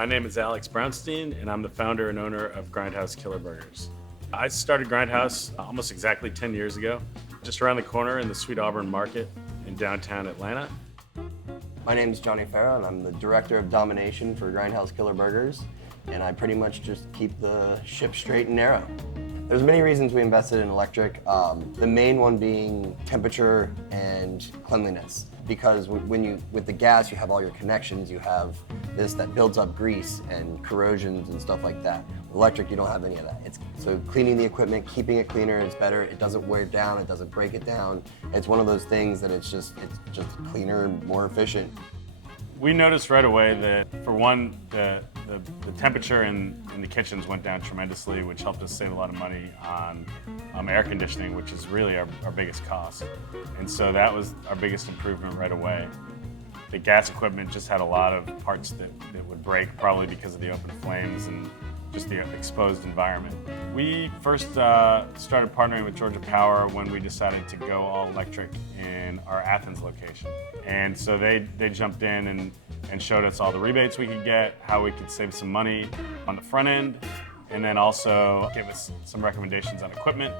My name is Alex Brownstein, and I'm the founder and owner of Grindhouse Killer Burgers. I started Grindhouse almost exactly 10 years ago, just around the corner in the Sweet Auburn Market in downtown Atlanta. My name is Johnny Farrow, and I'm the Director of Domination for Grindhouse Killer Burgers, and I pretty much just keep the ship straight and narrow. There's many reasons we invested in electric, the main one being temperature and cleanliness. Because with the gas, you have all your connections, you have this that builds up grease and corrosions and stuff like that. With electric, you don't have any of that. So cleaning the equipment, keeping it cleaner is better. It doesn't wear it down, it doesn't break it down. It's one of those things that it's just cleaner, more efficient. We noticed right away that, for one, the temperature in the kitchens went down tremendously, which helped us save a lot of money on air conditioning, which is really our biggest cost. And so that was our biggest improvement right away. The gas equipment just had a lot of parts that would break, probably because of the open flames and just the exposed environment. We first started partnering with Georgia Power when we decided to go all electric in our Athens location. And so they jumped in and showed us all the rebates we could get, how we could save some money on the front end, and then also gave us some recommendations on equipment,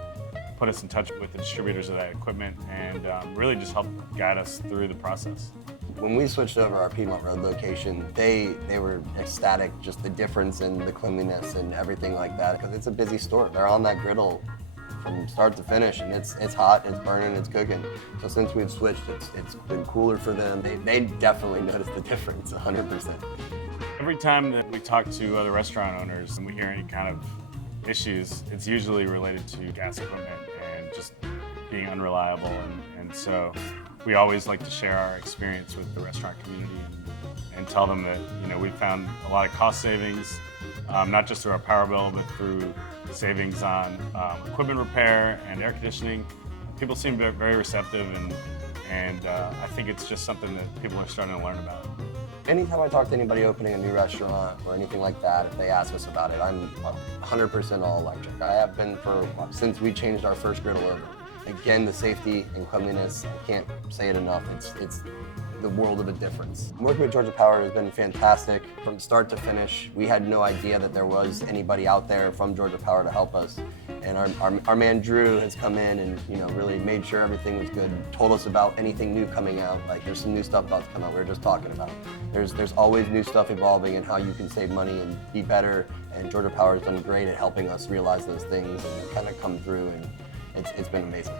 put us in touch with the distributors of that equipment, and really just helped guide us through the process. When we switched over our Piedmont Road location, they were ecstatic, just the difference in the cleanliness and everything like that, because it's a busy store. They're on that griddle from start to finish, and it's hot, it's burning, it's cooking. So since we've switched, it's been cooler for them. They definitely noticed the difference, 100%. Every time that we talk to other restaurant owners and we hear any kind of issues, it's usually related to gas equipment and just being unreliable. And so we always like to share our experience with the restaurant community and tell them that, we found a lot of cost savings, not just through our power bill, but through savings on equipment repair and air conditioning. People seem very receptive, and I think it's just something that people are starting to learn about. Anytime I talk to anybody opening a new restaurant or anything like that, if they ask us about it, I'm 100% all electric. I have been since we changed our first griddle over. Again, the safety and cleanliness, I can't say it enough. It's the world of a difference. Working with Georgia Power has been fantastic from start to finish. We had no idea that there was anybody out there from Georgia Power to help us. And our man Drew has come in and really made sure everything was good, told us about anything new coming out. Like, there's some new stuff about to come out we were just talking about. There's always new stuff evolving and how you can save money and be better, and Georgia Power has done great at helping us realize those things and kind of come through, and it's been amazing.